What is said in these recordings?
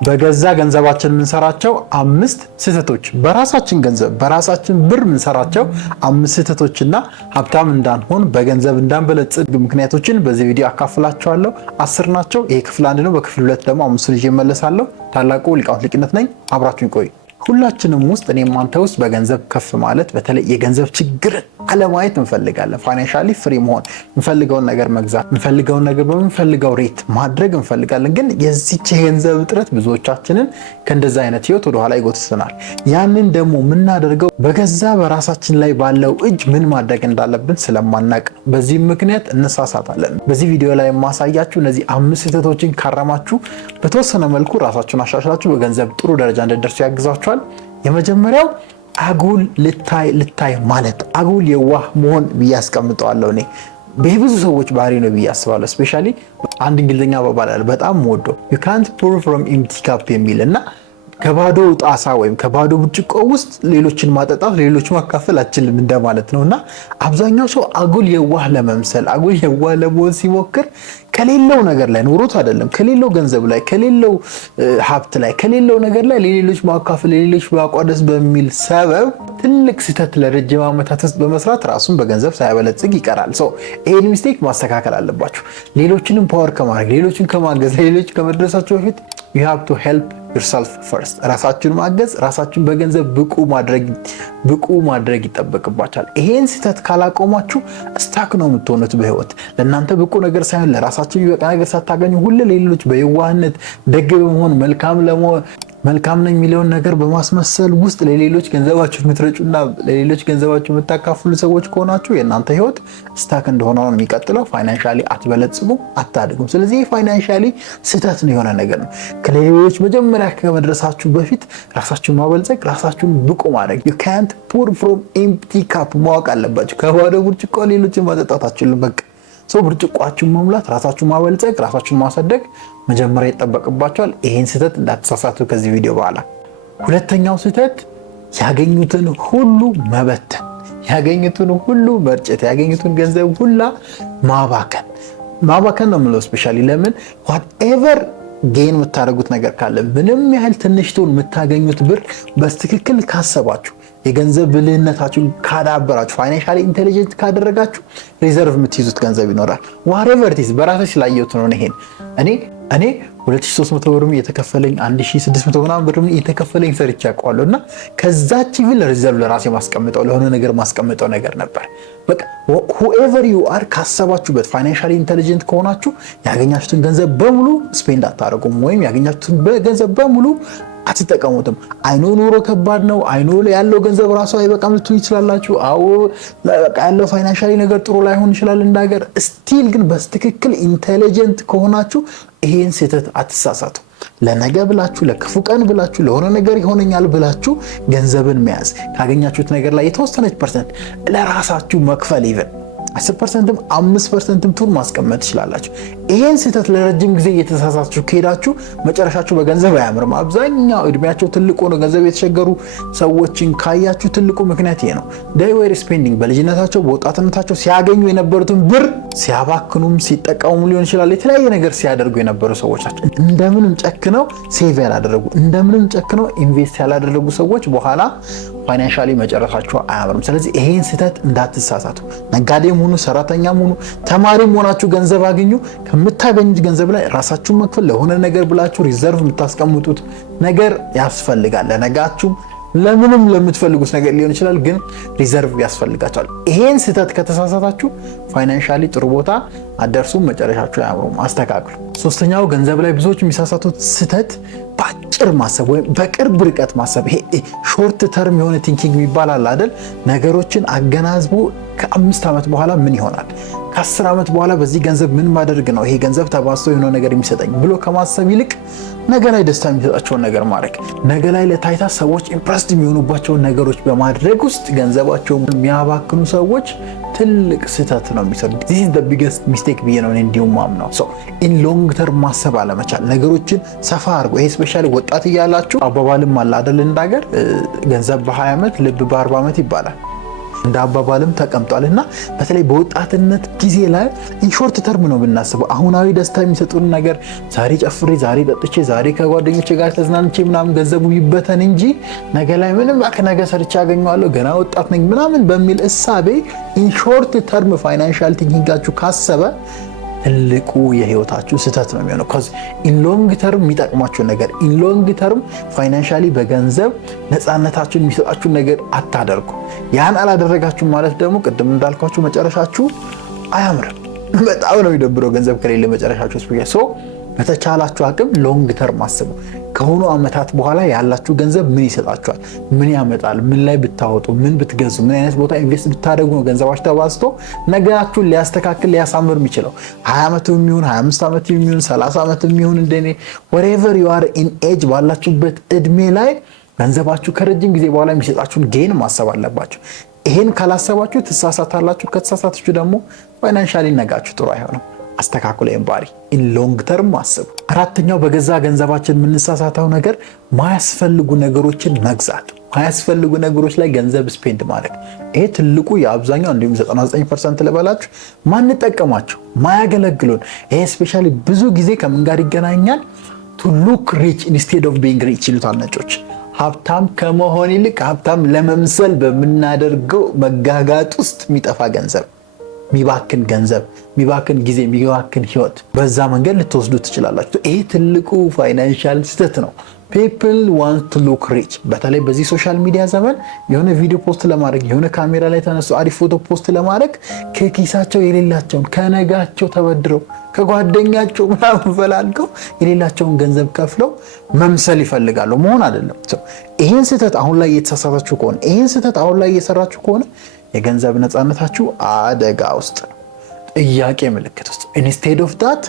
በገዛ ገንዘባችን የምንሰራቸው 5 ስህተቶች፣ በራሳችን ገንዘብ በራሳችን ብር የምንሰራቸው 5 ስህተቶችና ሀብታም እንዳንሆን በገንዘብ እንዳንበለጽግ ምክንያቶችን በዚህ ቪዲዮ አካፍላችኋለሁ። 10 ናቸው። ይሄ ክፍል 1 ነው። በክፍል 2 ደግሞ 5 ይዤ እመለሳለሁ። ታላቁ ሊቃውንት ሊቅነት ነኝ። አብራችሁን ቆዩ። ሁላችንም ውስጥ እኔም አንተ ውስጥ በገንዘብ ከፍ ማለት በተለይ የገንዘብ ችግር አለማየት እንፈልጋለን። ፋይናንሻሊ ፍሪ መሆን እንፈልገውን ነገር መግዛት እንፈልገውን ነገር በምንፈልገው ሬት ማድረግ እንፈልጋለን። ግን የዚች የገንዘብ እጥረት ብዙዎቻችንን ከእንደዛ አይነት ህይወት ወደ ኋላ ይጎትተናል። ያንን ደግሞ የምናደርገው በገዛ በራሳችን ላይ ባለው እጅ ምን ማድረግ እንዳለብን ስለማናቅ ነው። በዚህም ምክንያት እንሳሳታለን። በዚህ ቪዲዮ ላይ የማሳያችሁ እነዚህ 5 ስህተቶችን ካረማችሁ በተወሰነ መልኩ ራሳችሁን አሻሽላችሁ በገንዘብ ጥሩ ደረጃ እንድትደርሱ ያግዛችኋል። የመጀመሪያው አጉል ልታይ ማለት አጉል የዋህ መሆን ብዬ አስቀምጠዋለሁ። እኔ በብዙ ሰዎች ባህሪ ነው ብዬ አስባለሁ። ስፔሻሊ አንድ እንግሊዝኛ አባባል አለ በጣም ወዶ you can't pour from empty cup የሚል እና ከባዶ ጣሳ ወይም ከባዶ ብርጭቆ ውስጥ ሌሎችን ማጠጣት ሌሎችን ማካፈል አችልም እንደማለት ነውና አብዛኛው ሰው አጉል የዋህ ለመምሰል አጉል የዋህ ለመሆን ሲሞክር ከሌለው ነገር ላይ ኖሮት አይደለም፣ ከሌለው ገንዘብ ላይ ከሌለው ሀብት ላይ ከሌለው ነገር ላይ ለሌሎች ማካፈል ለሌሎች ማቋደስ በሚል ሰበብ ትልቅ ስህተት ለረጅም ዓመታት ውስጥ በመስራት ራሱን በገንዘብ ሳያበለጽግ ይቀራል። ይሄን ሚስቴክ ማስተካከል አለባችሁ። ሌሎችንም ፓወር ከማድረግ ሌሎችን ከማገዝ ሌሎች ከመድረሳችሁ በፊት you have to help yourself first። ራሳችሁን ማገዝ ራሳችሁን በገንዘብ ብቁ ማድረግ ይጠበቅባችኋል። ይሄን ስህተት ካላቆማችሁ ስታክ ነው የምትሆኑት በህይወት። ለእናንተ ብቁ ነገር ሳይሆን ለራሳችሁ የሚበቃ ነገር ሳታገኙ ሁሉ ሌሎች በየዋህነት ደግ በመሆን መልካም ነኝ የሚለውን ነገር በማስመሰል ውስጥ ለሌሎች ገንዘባችሁ የምትረጩና ለሌሎች ገንዘባችሁ የምታካፍሉ ሰዎች ከሆናችሁ የእናንተ ህይወት ስታክ እንደሆነ ነው የሚቀጥለው። ፋይናንሻሊ አትበለጽጉም፣ አታድጉም። ስለዚህ ፋይናንሻሊ ስህተት ነው የሆነ ነገር ነው። ከሌሎች መጀመሪያ ከመድረሳችሁ በፊት ራሳችሁን ማበልጸግ ራሳችሁን ብቁ ማድረግ you can't pour from empty cup ማወቅ አለባችሁ። ከባዶ ብርጭቆ ሌሎችን ማጠጣት አትችሉም። በቃ ብርጭቋችሁን መሙላት ራሳችሁን ማበልጸግ ራሳችሁን ማሳደግ መጀመሪያ ይጠበቅባችኋል። ይሄን ስህተት እንዳትሳሳቱ ከዚህ ቪዲዮ በኋላ። ሁለተኛው ስህተት ያገኙትን ሁሉ መበተን፣ ያገኙትን ሁሉ መርጨት፣ ያገኙትን ገንዘብ ሁላ ማባከን ነው የምለው። ስፔሻሊ ለምን whatever ጌን የምታደርጉት ነገር ካለ ምንም ያህል ትንሽ ትሁን የምታገኙት ብር በትክክል ካሰባችሁ የገንዘብ ብልህነታችሁን ካዳበራችሁ ፋይናንሻሊ ኢንተሊጀንት ካደረጋችሁ ሪዘርቭ የምትይዙት ገንዘብ ይኖራል። ዋሬቨር ኢት ኢዝ በራሳችሁ ስላየሁት ነው። ይሄን እኔ 2300 ብርም እየተከፈለኝ 1600 ምናምን ብርም እየተከፈለኝ ሰርቼ አውቀዋለሁ እና ከዛች ቢል ሪዘርቭ ለራሴ ማስቀምጠው ለሆነ ነገር ማስቀምጠው ነገር ነበር። በቃ whoever you are ካሰባችሁበት ፋይናንሻሊ ኢንተሊጀንት ከሆናችሁ ያገኛችሁትን ገንዘብ በሙሉ ስፔንድ አታደርጉም ወይም ያገኛችሁትን ገንዘብ በሙሉ አትጠቀሙትም። አይኖ ኑሮ ከባድ ነው። አይኖ ያለው ገንዘብ ራሱ አይበቃም ልትሉ ይችላላችሁ። አዎ በቃ ያለው ፋይናንሻሊ ነገር ጥሩ ላይሆን ይችላል እንዳገር ስቲል ግን በትክክል ኢንተሊጀንት ከሆናችሁ ይሄን ስህተት አትሳሳቱ። ለነገ ብላችሁ ለክፉ ቀን ብላችሁ ለሆነ ነገር ይሆነኛል ብላችሁ ገንዘብን መያዝ ካገኛችሁት ነገር ላይ የተወሰነች ፐርሰንት ለራሳችሁ መክፈል ኢቨን 10%ም 5%ም ቱን ማስቀመጥ ትችላላችሁ። ይሄን ስህተት ለረጅም ጊዜ እየተሳሳችሁ ከሄዳችሁ መጨረሻችሁ በገንዘብ አያምርም። አብዛኛው እድሜያቸው ትልቁ ነው ገንዘብ የተቸገሩ ሰዎችን ካያችሁ ትልቁ ምክንያት ይሄ ነው። they were spending በልጅነታቸው በወጣትነታቸው ሲያገኙ የነበሩትን ብር ሲያባክኑም ሲጠቀሙም ሊሆን ይችላል የተለያየ ነገር ሲያደርጉ የነበሩ ሰዎች ናቸው። እንደምንም ጨክነው ሴቭ ያላደረጉ እንደምንም ጨክነው ኢንቨስት ያላደረጉ ሰዎች በኋላ ፋይናንሻሊ መጨረሻቸው አያምርም። ስለዚህ ይሄን ስህተት እንዳትሳሳቱ። ነጋዴም ሁኑ ሰራተኛም ሁኑ ተማሪም ሆናችሁ ገንዘብ አገኙ። ከምታገኙት ገንዘብ ላይ ራሳችሁን መክፈል ለሆነ ነገር ብላችሁ ሪዘርቭ የምታስቀምጡት ነገር ያስፈልጋል። ለነጋችሁ ለምንም ለምትፈልጉት ነገር ሊሆን ይችላል፣ ግን ሪዘርቭ ያስፈልጋችኋል። ይሄን ስህተት ከተሳሳታችሁ ፋይናንሻሊ ጥሩ ቦታ አደርሱም፣ መጨረሻችሁ አያምሩም። አስተካክሉ። ሶስተኛው ገንዘብ ላይ ብዙዎች የሚሳሳቱት ስህተት በአጭር ማሰብ ወይም በቅርብ ርቀት ማሰብ። ይሄ ሾርት ተርም የሆነ ቲንኪንግ ይባላል አይደል? ነገሮችን አገናዝቦ ከ5 ዓመት በኋላ ምን ይሆናል፣ ከ10 ዓመት በኋላ በዚህ ገንዘብ ምን ማድረግ ነው ይሄ ገንዘብ ተባዝቶ የሆነ ነገር የሚሰጠኝ ብሎ ከማሰብ ይልቅ ነገ ላይ ደስታ የሚሰጣቸውን ነገር ማድረግ፣ ነገ ላይ ለታይታ ሰዎች ኢምፕረስድ የሚሆኑባቸውን ነገሮች በማድረግ ውስጥ ገንዘባቸውን የሚያባክኑ ሰዎች ትልቅ ስህተት ነው የሚሰሩት። this is the biggest mistake ብዬ ነው እንዲሁም ማምነው። in long term ማሰብ አለመቻል፣ ነገሮችን ሰፋ አድርጎ ይሄ ስፔሻሊ ወጣት እያላችሁ አባባልም አለ አይደል እንዳገር ገንዘብ በ20 ዓመት ልብ በ40 ዓመት ይባላል። እንደ አባባልም ተቀምጧልና በተለይ በወጣትነት ጊዜ ላይ ኢንሾርት ተርም ነው ብናስበው አሁናዊ ደስታ የሚሰጡን ነገር ዛሬ ጨፍሬ ዛሬ ጠጥቼ ዛሬ ከጓደኞቼ ጋር ተዝናንቼ ምናምን ገንዘቡ ይበተን እንጂ ነገ ላይ ምንም ነገ ሰርቼ አገኘዋለሁ ገና ወጣት ነኝ ምናምን በሚል እሳቤ ኢንሾርት ተርም ፋይናንሻል ቲንኪንጋችሁ ካሰበ ትልቁ የህይወታችሁ ስህተት ነው የሚሆነው። ከዚ ኢን ሎንግ ተርም የሚጠቅማችሁ ነገር ኢን ሎንግ ተርም ፋይናንሻሊ በገንዘብ ነፃነታችሁን የሚሰጣችሁ ነገር አታደርጉ። ያን አላደረጋችሁ ማለት ደግሞ ቅድም እንዳልኳችሁ መጨረሻችሁ አያምርም። በጣም ነው የሚደብረው ገንዘብ ከሌለ መጨረሻችሁ ስፔሻሊ። ሶ በተቻላችሁ አቅም ሎንግ ተርም አስቡ። ከሆኑ አመታት በኋላ ያላችሁ ገንዘብ ምን ይሰጣችኋል? ምን ያመጣል? ምን ላይ ብታወጡ፣ ምን ብትገዙ፣ ምን አይነት ቦታ ኢንቨስት ብታደርጉ ነው ገንዘባችሁ ተባዝቶ ነገራችሁን ሊያስተካክል ሊያሳምር የሚችለው? 20 ዓመት የሚሆን 25 ዓመት የሚሆን 30 ዓመት የሚሆን እንደኔ wherever you are in age ባላችሁበት እድሜ ላይ ገንዘባችሁ ከረጅም ጊዜ በኋላ የሚሰጣችሁን ጌን ማሰብ አለባችሁ። ይሄን ካላሰባችሁ ትሳሳታላችሁ። ከተሳሳታችሁ ደግሞ ፋይናንሻሊ ነጋችሁ ጥሩ አይሆንም። አስተካክሉ። ኤምባሪ ኢን ሎንግ ተርም አስቡ። አራተኛው በገዛ ገንዘባችን የምንሳሳተው ነገር ማያስፈልጉ ነገሮችን መግዛት፣ ማያስፈልጉ ነገሮች ላይ ገንዘብ ስፔንድ ማድረግ። ይሄ ትልቁ የአብዛኛው እንዲሁም 99% ልበላችሁ ማንጠቀማቸው ማያገለግሉን። ይሄ ስፔሻሊ ብዙ ጊዜ ከምን ጋር ይገናኛል? ቱ ሉክ ሪች ኢንስቴድ ኦፍ ቢንግ ሪች ይሉታል ነጮች። ሀብታም ከመሆን ይልቅ ሀብታም ለመምሰል በምናደርገው መጋጋጥ ውስጥ የሚጠፋ ገንዘብ፣ ሚባክን ገንዘብ፣ ሚባክን ጊዜ፣ ሚባክን ህይወት በዛ መንገድ ልትወስዱ ትችላላችሁ። ይሄ ትልቁ ፋይናንሻል ስህተት ነው። ፒፕል ዋንት ቱ ሉክ ሪች። በተለይ በዚህ ሶሻል ሚዲያ ዘመን የሆነ ቪዲዮ ፖስት ለማድረግ የሆነ ካሜራ ላይ ተነሱ አሪፍ ፎቶ ፖስት ለማድረግ ከኪሳቸው የሌላቸውን ከነጋቸው ተበድረው ከጓደኛቸው ምናምን ፈላልገው የሌላቸውን ገንዘብ ከፍለው መምሰል ይፈልጋሉ። መሆን አይደለም። ይሄን ስህተት አሁን ላይ እየተሳሳታችሁ ከሆነ ይሄን ስህተት አሁን ላይ እየሰራችሁ ከሆነ የገንዘብ ነፃነታችሁ አደጋ ውስጥ ነው፣ ጥያቄ ምልክት ውስጥ። ኢንስቴድ ኦፍ ዳት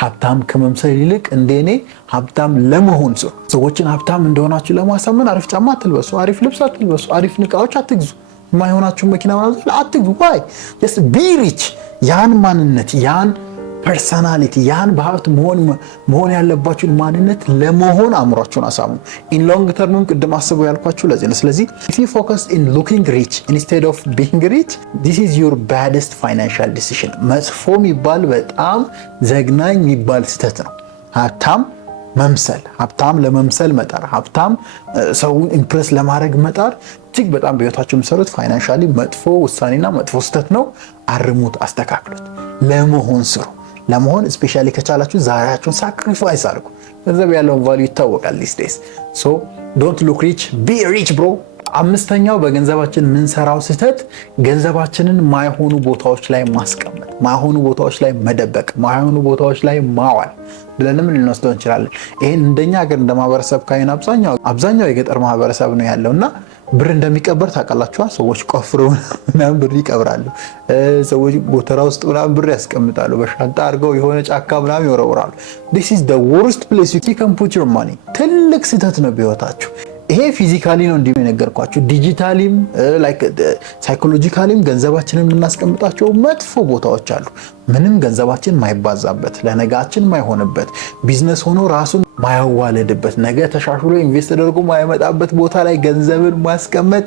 ሀብታም ከመምሰል ይልቅ እንደኔ ሀብታም ለመሆን ሰዎችን ሀብታም እንደሆናችሁ ለማሳመን አሪፍ ጫማ አትልበሱ፣ አሪፍ ልብስ አትልበሱ፣ አሪፍ ዕቃዎች አትግዙ፣ የማይሆናችሁ መኪና አትግዙ። ዋይ ጀስት ቢ ሪች። ያን ማንነት ያን ፐርሰናሊቲ ያን በሀብት መሆን ያለባችሁን ማንነት ለመሆን አእምሯችሁን አሳምኑ። ኢን ሎንግ ተርምም ቅድም አስቡ ያልኳችሁ ለዚህ ነው። ስለዚህ if you focus in looking rich instead of being rich, this is your baddest financial decision። መጥፎ የሚባል በጣም ዘግናኝ የሚባል ስህተት ነው። ሀብታም መምሰል፣ ሀብታም ለመምሰል መጣር፣ ሀብታም ሰውን ኢምፕረስ ለማድረግ መጣር እጅግ በጣም በህይወታችሁ የምትሰሩት ፋይናንሻሊ መጥፎ ውሳኔና መጥፎ ስህተት ነው። አርሙት፣ አስተካክሉት። ለመሆን ስሩ። ለመሆን ስፔሻሊ ከቻላችሁ ዛሬያችሁን ሳክሪፋይስ አድርጉ። ገንዘብ ያለውን ቫልዩ ይታወቃል ዲስ ዴይስ። ሶ ዶንት ሉክ ሪች ቢ ሪች ብሮ። አምስተኛው በገንዘባችን የምንሰራው ስህተት ገንዘባችንን ማይሆኑ ቦታዎች ላይ ማስቀመጥ፣ ማይሆኑ ቦታዎች ላይ መደበቅ፣ ማይሆኑ ቦታዎች ላይ ማዋል ብለንም ልንወስደው እንችላለን። ይሄን እንደኛ ሀገር እንደ ማህበረሰብ ካይን አብዛኛው የገጠር ማህበረሰብ ነው ያለውና ብር እንደሚቀበር ታውቃላችኋ። ሰዎች ቆፍረው ምናምን ብር ይቀብራሉ። ሰዎች ጎተራ ውስጥ ምናምን ብር ያስቀምጣሉ። በሻንጣ አድርገው የሆነ ጫካ ምናምን ይወረውራሉ። this is the worst place you can put your money። ትልቅ ስህተት ነው በህይወታችሁ። ይሄ ፊዚካሊ ነው እንዲህ የነገርኳችሁ። ዲጂታሊም ላይክ ሳይኮሎጂካሊም ገንዘባችንን የምናስቀምጣቸው መጥፎ ቦታዎች አሉ። ምንም ገንዘባችን ማይባዛበት፣ ለነጋችን ማይሆንበት፣ ቢዝነስ ሆኖ ራሱን ማያዋለድበት፣ ነገ ተሻሽሎ ኢንቨስት ተደርጎ ማይመጣበት ቦታ ላይ ገንዘብን ማስቀመጥ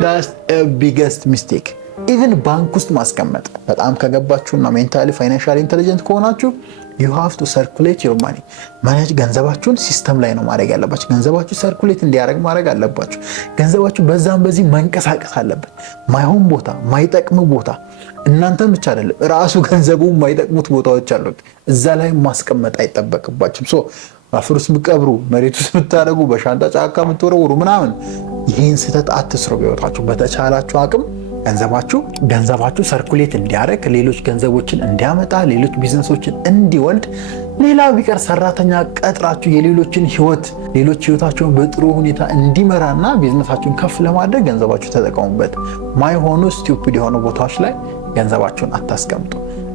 that's a biggest mistake። ኢቭን ባንክ ውስጥ ማስቀመጥ በጣም ከገባችሁና ሜንታሊ ፋይናንሻሊ ኢንተሊጀንት ከሆናችሁ you have to circulate your money። ማኔጅ ገንዘባችሁን ሲስተም ላይ ነው ማድረግ ያለባችሁ። ገንዘባችሁ ሰርኩሌት እንዲያደርግ ማድረግ አለባችሁ። ገንዘባችሁ በዛም በዚህ መንቀሳቀስ አለበት። ማይሆን ቦታ፣ ማይጠቅም ቦታ እናንተም ብቻ አይደለም ራሱ ገንዘቡ ማይጠቅሙት ቦታዎች አሉት። እዛ ላይ ማስቀመጥ አይጠበቅባችሁም። ሶ አፍር ውስጥ ምቀብሩ፣ መሬት ውስጥ ምታደርጉ፣ በሻንጣ ጫካ ምትወረውሩ ምናምን ይህን ስህተት አትስሩ። በህይወታችሁ በተቻላችሁ አቅም ገንዘባችሁ ሰርኩሌት እንዲያደርግ፣ ሌሎች ገንዘቦችን እንዲያመጣ፣ ሌሎች ቢዝነሶችን እንዲወልድ፣ ሌላ ቢቀር ሰራተኛ ቀጥራችሁ የሌሎችን ህይወታቸውን በጥሩ ሁኔታ እንዲመራና ቢዝነሳችሁን ከፍ ለማድረግ ገንዘባችሁ ተጠቀሙበት። ማይሆኑ ስቲፒድ የሆኑ ቦታዎች ላይ ገንዘባችሁን አታስቀምጡ።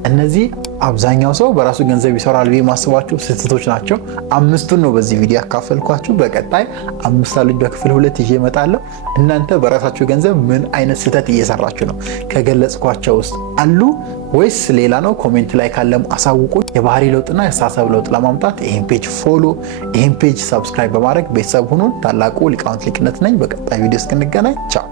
እነዚህ አብዛኛው ሰው በራሱ ገንዘብ ይሰራል ብዬ ማስባቸው ስህተቶች ናቸው። አምስቱን ነው በዚህ ቪዲዮ ያካፈልኳችሁ። በቀጣይ 5 ልጅ በክፍል 2 ይዤ እመጣለሁ። እናንተ በራሳችሁ ገንዘብ ምን አይነት ስህተት እየሰራችሁ ነው? ከገለጽኳቸው ውስጥ አሉ ወይስ ሌላ ነው? ኮሜንት ላይ ካለም አሳውቁ። የባህሪ ለውጥና የአስተሳሰብ ለውጥ ለማምጣት ይሄን ፔጅ ፎሎ፣ ይሄን ፔጅ ሰብስክራይብ በማድረግ ቤተሰብ ሁኑን። ታላቁ ሊቃውንት ሊቅነት ነኝ። በቀጣይ ቪዲዮ እስክንገናኝ ቻው።